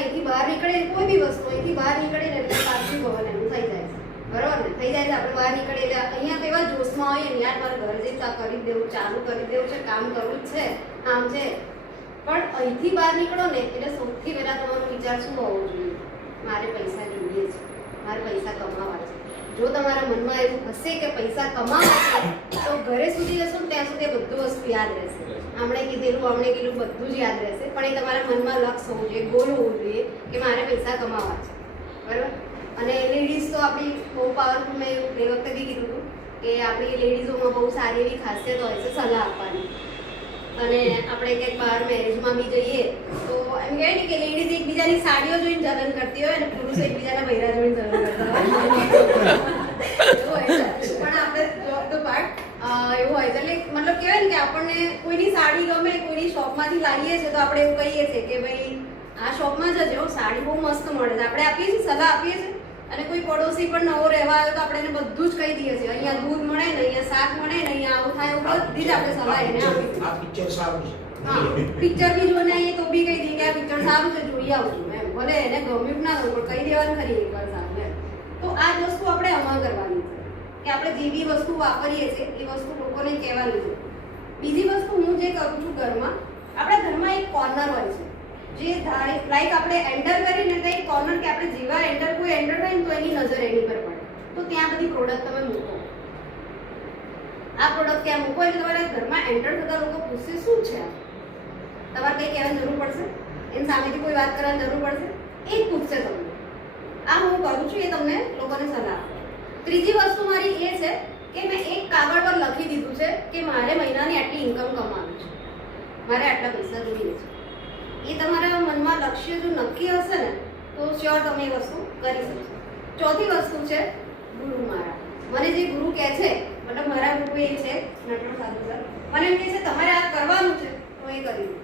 અહીંથી બહાર નીકળે કોઈ બી વસ્તુ અહીંથી બહાર નીકળે ને એટલે સાચું ભવન એનું થઈ જાય છે, બરાબર ને? થઈ જાય છે. આપણે બહાર નીકળીએ એટલે અહીંયા તો એવા જોશમાં હોઈએ ને, યાર મારે ઘર જઈને ચા કરી દેવું, ચાલુ કરી દેવું છે, કામ કરવું જ છે, આમ છે. પણ અહીંથી બહાર નીકળો ને એટલે સૌથી પહેલા તમારો વિચાર શું હોવો જોઈએ? મારે પૈસા જોઈએ છે, મારે પૈસા કમાવા છે. જો તમારા મનમાં એવું હશે કે પૈસા કમાવા છે તો ઘરે સુધી જશો ને ત્યાં સુધી બધું વસ્તુ યાદ રહેશે. આમણે કીધેલું બધું જ યાદ રહેશે. પણ એ તમારા મનમાં લક્ષ્ય હોવું જોઈએ, ગોલ હોવું જોઈએ કે મારે પૈસા કમાવા છે, બરાબર? અને લેડીઝ તો આપણી બહુ પાવરફુલ, મેં એ વખતે બી કીધું હતું કે આપણી લેડીઝોમાં બહુ સારી એવી ખાસિયત હોય છે સલાહ આપવાની. અને આપણે ક્યાંક બહાર મેરેજમાં બી જઈએ તો એમ કહેવાય ને કે લેડીઝ એકબીજાની સાડીઓ જોઈને જલન કરતી હોય અને પુરુષો એકબીજાના બૈરા જોઈને જલન કરતા હોય. પણ આપણે તો પાર્ટ એવું હોય છે. એટલે મતલબ કહેવાય ને કે આપણને કોઈની સાડી ગમે, કોઈની શોપમાંથી લાવીએ છીએ તો આપણે એવું કહીએ છીએ કે ભાઈ આ શોપમાં જજો, સાડી બહુ મસ્ત મળે છે. આપણે આપીએ છીએ, સલાહ આપીએ છીએ. અને કોઈ પડોશી પણ નવો રહેવા આવ્યો તો આપણે એને બધું જ કહી દઈએ છીએ, અહીંયા દૂધ મળે ને, અહીંયા શાક મળે ને, અહીંયા આવું થાય, એવું બધી જ આપણે સલાહ એને આપી. આ પિક્ચર સારું છે. હા, પિક્ચર બી જોઈને આવીએ તો બી કહી દઈએ કે આ પિક્ચર સારું છે, જોઈ આવજો એમ. ભલે એને ગમ્યું ના ગમ્યું પણ કહી દેવાનું ખરી એકવાર સારું એમ. તો આ જ વસ્તુ આપણે અમલ કરવાની છે કે આપણે જે બી વસ્તુ વાપરીએ છીએ એ વસ્તુ લોકોને કહેવાની છે. બીજી વસ્તુ હું જે કરું છું ઘરમાં, આપણા ઘરમાં એક કોર્નર હોય છે જે લાઈક આપણે એન્ટર કરીને તો એક કોર્નર કે આપણે જેવા કોઈ એન્ટર થાય ને તો એની નજર એની પર પડે. તો ત્યાં બધી પ્રોડક્ટ તમે મૂકો. આ પ્રોડક્ટ ત્યાં મૂકો એટલે તમારા ઘરમાં એન્ટર થતા લોકો પૂછશે શું છે આ? તમારે કંઈ કહેવાની જરૂર પડશે? એની સામેથી કોઈ વાત કરવાની જરૂર પડશે? એ જ પૂછશે તમને. આ હું કરું છું, એ તમને લોકોને સલાહ આપું. ત્રીજી વસ્તુ મારી એ છે કે મેં એક કાગળ પર લખી દીધું છે કે મારે મહિનાની આટલી ઇન્કમ કમાવી છે, મારે આટલા પૈસા જોઈએ છે. એ તમારા મનમાં લક્ષ્ય જો નક્કી હશે ને તો શ્યોર તમે એ વસ્તુ કરી શકશો. ચોથી વસ્તુ છે ગુરુ મારા. મને જે ગુરુ કહે છે, મતલબ મારા ગુરુ એ છે નટવર સાધુ સર, મને એમ કહે છે તમારે આ કરવાનું છે તો એ કરી દો.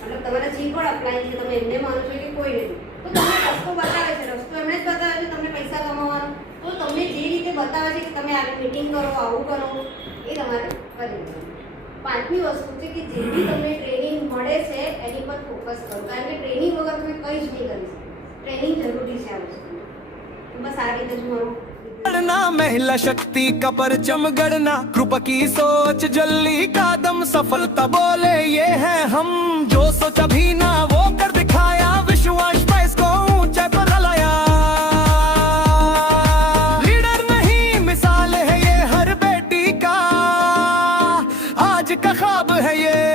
મતલબ તમારા જે પણ અપ્લાય છે તમે એમને માનો છો કે કોઈ નહીં, તો તમને રસ્તો બતાવે છે, રસ્તો એમણે જ બતાવે છે તમને પૈસા કમાવાનો. તો તમને જે રીતે બતાવે છે કે તમે આવી મીટિંગ કરો, આવું કરો, એ તમારે કરી દેવાનું. પાંચમી વસ્તુ છે કે જે બી તમને ટ્રેનિંગ મળે છે એની પર ફોકસ કરો, કારણ કે ટ્રેનિંગ વગર તમે કંઈ જ નહીં કરી શકો. ટ્રેનિંગ જરૂરી છે આ વસ્તુની. બસ આ રીતે જ મારું गढ़ना महिला शक्ति का परचम गढ़ना, कृपा की सोच जल्दी कदम सफलता बोले ये है हम, जो सोचा भी ना वो कर दिखाया, विश्वास पे इसको ऊंचे पर लाया। लीडर नहीं मिसाल है ये हर बेटी का, आज का ख्वाब है ये।